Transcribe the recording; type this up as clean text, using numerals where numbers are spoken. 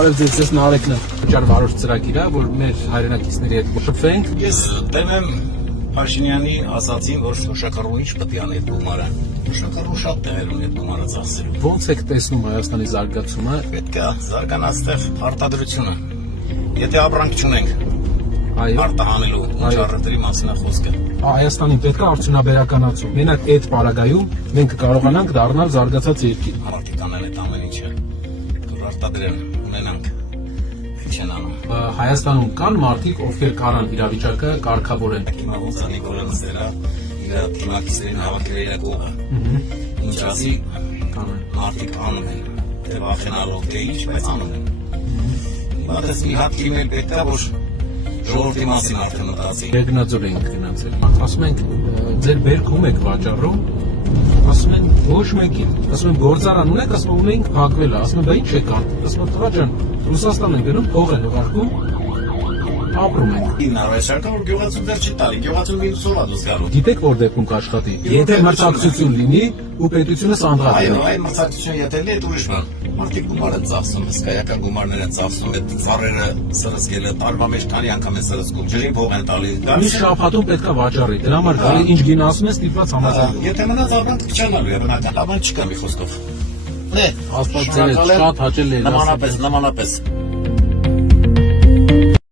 Արև ձեզ նարեկն է վճար վարորդ ծրագիր է, որ մեր հայրենակիցների հետ շփվենք։ Ես դեմ եմ Փաշինյանի ասացին, որ շոշակառու ինչ պետք է անի այդ գումարը։ Շոշակառու շատ տեղեր ունի այդ գումարը ծախսելու։ Ո՞նց եք տեսնում Հայաստանի զարգացումը։ Պետք է զարգանա այստեղ արտադրությունը։ Եթե ապրանք չունենք, արտահանելու ուժառների մասին է խոսքը։ Հայաստանին պետք է արդյունաբերականացում։ Մենակ այդ պարագայում մենք կարողանանք դառնալ զարգացած երկիր։ Մարդիկ անեն այդ ամեն ինչը։ Դուր արտադրեն, ունենանք։ Չեն անում։ Հայաստանում կան մարդիկ, ովքեր կարան իրավիճակը կարգավորեն։ Հիմա ոնց է Նիկոլը նստելա իր թիմակիցներին հավաքել իր կողը։ Ինչ ասի մարդիկ անում են։ Թե վախենալով թե ինչ, բայց անում են։ Հիմա դες մի հատ իմեյլ պետք է, որ ժողովրդի մասին արդեն մտածի։ Երկնաձոր ենք գնացել։ Ասում ենք ձեր բերքում եք վաճառում, ասում են ոչ մեկին։ Ասում են գործարան ունեք, ասում են ունենք փակվել է, ասում են բա ինչ եք անում։ Ասում են տղա ջան, Ռուսաստան են գնում, փող են ուղարկում, ապրում ենք։ Իննարեշակա որ գյուղացու դեռ չի տալի, գյուղացու մինուսով է դուս գալու։ Գիտեք որ դեպքում կաշխատի։ Եթե մրցակցություն լինի ու պետությունը սանդղակ Այո, այ մրցակցություն եթե լինի, դա ուրիշ բան։ Մարդիկ գումար են ծախսում, հսկայական գումարներ են ծախսում, այդ ծառերը սրսկելը տարվա մեջ քանի անգամ են սրսկում, ջրին փող են տալի։ Մի շաբաթում պետք է վաճառի։ Դրա համար գալի ինչ գին ասում ես, ստիպված համաձայնվում։ Եթե մնաց ապրանք կչանալու է բնական, ապան չկա մի խոսքով։ Աստված ձեզ շատ հաճելի է։ Նմանապես։